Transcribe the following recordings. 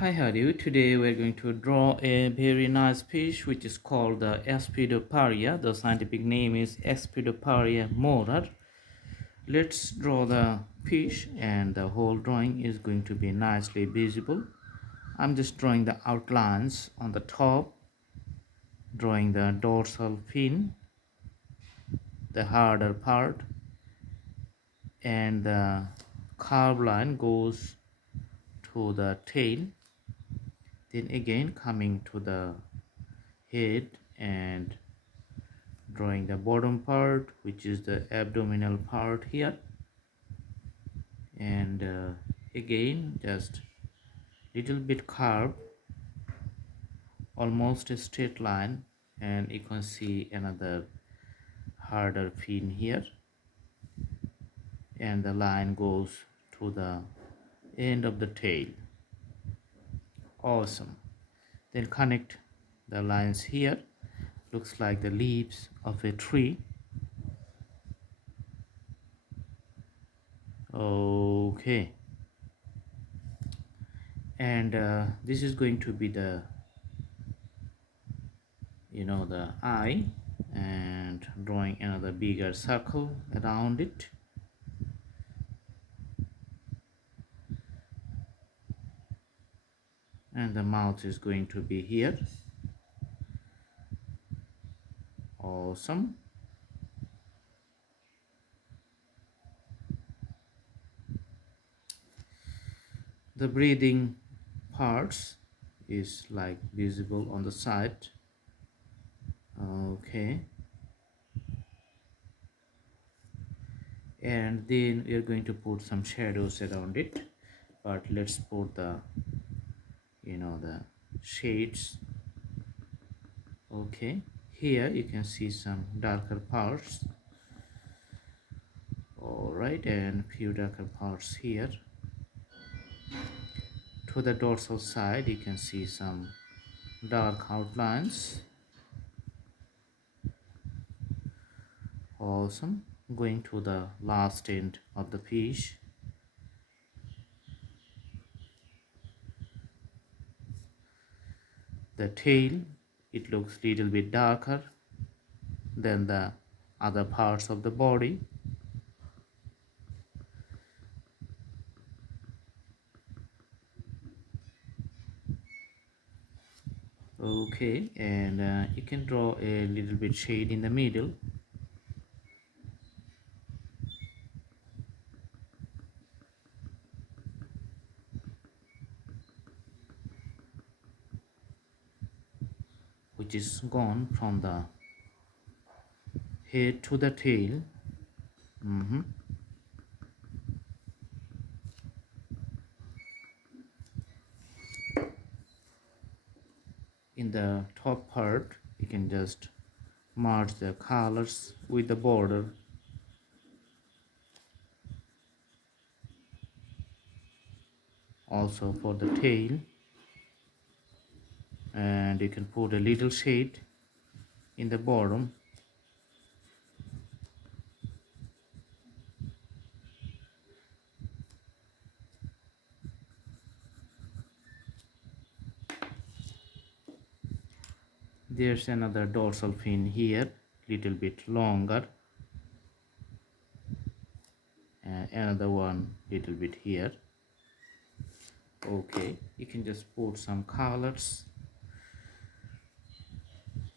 Hi, how are you? Today we're going to draw a very nice fish which is called the Aspidoparia. The scientific name is Aspidoparia morar. Let's draw the fish and the whole drawing is going to be nicely visible. I'm just drawing the outlines on the top, drawing the dorsal fin, the harder part, and the curved line goes to the tail, then again coming to the head and drawing the bottom part, which is the abdominal part here, and again just little bit curved, almost a straight line, and you can see another harder fin here, and the line goes to the end of the tail. Awesome. Then connect the lines here, looks like the leaves of a tree. Okay, and this is going to be the the eye, and drawing another bigger circle around it, and the mouth is going to be here. Awesome. The breathing parts is like visible on the side. Okay, and then we are going to put some shadows around it, but let's put the the shades. Okay, here you can see some darker parts. All right, and few darker parts here. To the dorsal side you can see some dark outlines. Awesome. Going to the last end of the fish, the tail, it looks little bit darker than the other parts of the body. Okay, and you can draw a little bit shade in the middle. Which is gone from the head to the tail. In the top part you can just merge the colors with the border. Also for the tail, and you can put a little shade in the bottom. There's another dorsal fin here, little bit longer, and another one little bit here. Okay, you can just put some colors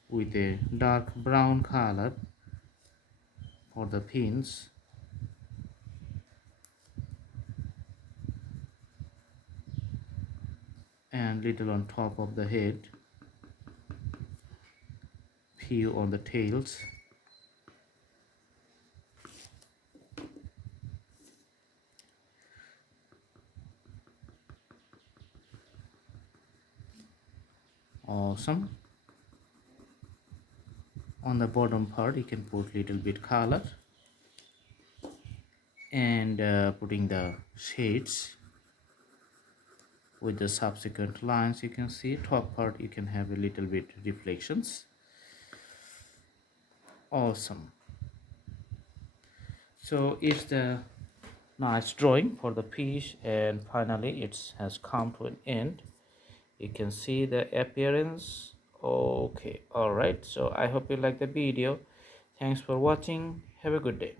with a dark brown color for the fins, and little on top of the head, few on the tails. Awesome. On the bottom part you can put little bit color, and putting the shades with the subsequent lines. You can see top part you can have a little bit reflections. Awesome. So it's the nice drawing for the fish, and finally it has come to an end. You can see the appearance. Okay, all right, so I hope you like the video. Thanks for watching. Have a good day.